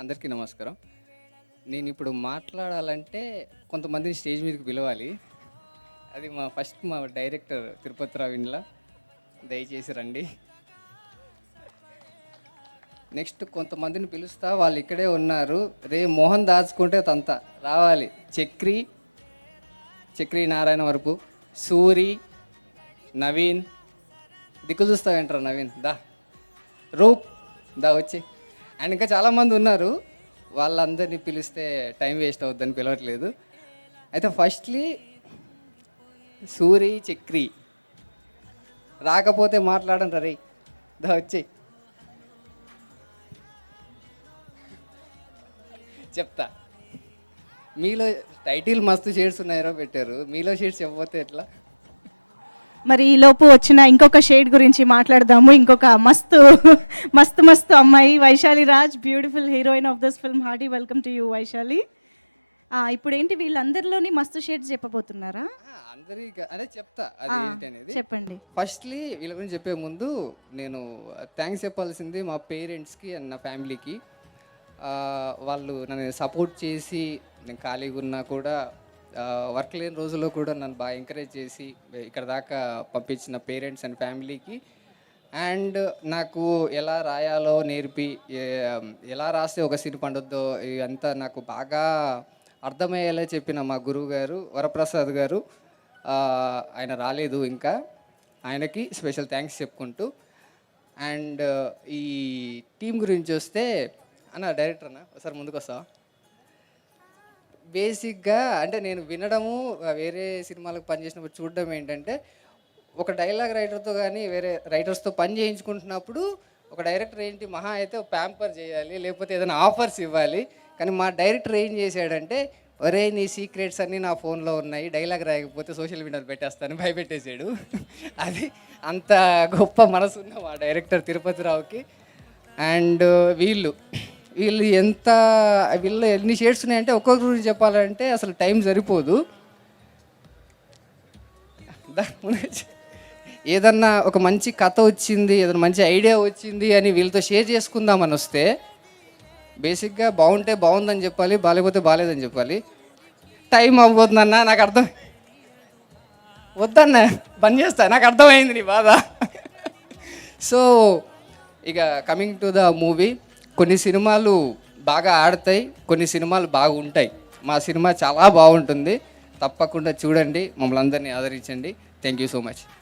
అందరికీ నమస్కారం. నేనిప్పుడు మాట్లాడాలంటే కొంతమందిని స్టేజ్ మీదకి పిలవాలి. అది మా డైరెక్టర్ తిరుపతి రావు ఇండ్ల. దయచేసి రండి. నెక్స్ట్ కొంతమందిని పిలుస్తా, వాళ్ళు ఇక్కడే ఉన్నారు. మోహన్ దాచుకుంటే తంత రావాలి. చక్రి నారాయణ వరపు, సూరి, నవీన్. దిక్కు చూస్తావేంటారా నవీన్? దా. రూప్ దా వచ్చి. అండ్ ఇంకా చాలామంది ఉన్నారు. వాళ్ళందరినీ పిలిస్తే టైం వేస్ట్ అవుద్దని పిలవట్లేదు. అయితే ఫస్ట్లీ సూరి, చక్రి రాకపోతే మాట్లాడండి రే. దా వచ్చి చెప్తా. మీలో టైటిల్ మస్తు షేడ్స్ ఉన్నాయో పెట్టారు, మీలో షేడ్స్ చెప్పకపోతే ఎట్లా? మరి ఈ లోపు వచ్చిన ఇంకొక షేడ్ గురించి మాట్లాడదాము. ఇంకొక మస్తు మస్తు మస్తు అమ్మాయి Vaishali Raj, beautiful heroine of this film. Hearty welcome to you Vaishali. ఇప్పుడు ఏంటి వీళ్ళందరిలోని మస్తు షేడ్స్ చెప్పబోతున్నారా? అందరి అదే చెప్తా అది ఏంటి అనేది. చెప్పండి. ఫస్ట్లీ వీళ్ళ గురించి చెప్పే ముందు నేను థ్యాంక్స్ చెప్పాల్సింది మా పేరెంట్స్కి అండ్ నా ఫ్యామిలీకి. వాళ్ళు నన్ను సపోర్ట్ చేసి, నేను ఖాళీగా ఉన్నా కూడా వర్క్ లేని రోజుల్లో కూడా నన్ను బాగా ఎంకరేజ్ చేసి ఇక్కడ దాకా పంపించిన పేరెంట్స్ అండ్ ఫ్యామిలీకి, అండ్ నాకు ఎలా రాయాలో నేర్పి ఎలా రాస్తే ఒక సీన్ పండుద్దో ఇదంతా నాకు బాగా అర్థమయ్యేలా చెప్పిన మా గురువు గారు వరప్రసాద్ గారు. ఆయన రాలేదు ఇంకా, ఆయనకి స్పెషల్ థ్యాంక్స్ చెప్పుకుంటూ. అండ్ ఈ టీం గురించి వస్తే అన్న, డైరెక్టర్ అన్న ఒకసారి ముందుకు వస్తావా? బేసిక్గా అంటే నేను వినడము, వేరే సినిమాలకు పనిచేసినప్పుడు చూడడం ఏంటంటే, ఒక డైలాగ్ రైటర్తో కానీ వేరే రైటర్స్తో పని చేయించుకుంటున్నప్పుడు ఒక డైరెక్టర్ ఏంటి మహా అయితే ప్యాంపర్ చేయాలి, లేకపోతే ఏదైనా ఆఫర్స్ ఇవ్వాలి. కానీ మా డైరెక్టర్ ఏం చేశాడంటే, ఒరే నీ సీక్రెట్స్ అన్నీ నా ఫోన్లో ఉన్నాయి, డైలాగ్ రాయకపోతే సోషల్ మీడియాలో పెట్టేస్తాను భయపెట్టేసాడు. అది అంత గొప్ప మనసున్న మా డైరెక్టర్ తిరుపతి రావుకి. అండ్ వీళ్ళు ఎన్ని షేడ్స్ ఉన్నాయంటే ఒక్కొక్క గురించి చెప్పాలంటే అసలు టైం సరిపోదు. ఏదన్నా ఒక మంచి కథ వచ్చింది, ఏదైనా మంచి ఐడియా వచ్చింది అని వీళ్ళతో షేర్ చేసుకుందామని వస్తే బేసిక్గా బాగుంటే బాగుందని చెప్పాలి, బాగాలేకపోతే బాగాలేదని చెప్పాలి. టైం అవ్వద్దన్నా నాకు అర్థం, వద్దన్నా పని చేస్తా, నాకు అర్థమైంది నీ బాధ. సో ఇక కమింగ్ టు ద మూవీ, కొన్ని సినిమాలు బాగా ఆడతాయి, కొన్ని సినిమాలు బాగుంటాయి. మా సినిమా చాలా బాగుంటుంది, తప్పకుండా చూడండి, మమ్మల్ని అందరినీ ఆదరించండి. Thank you so much.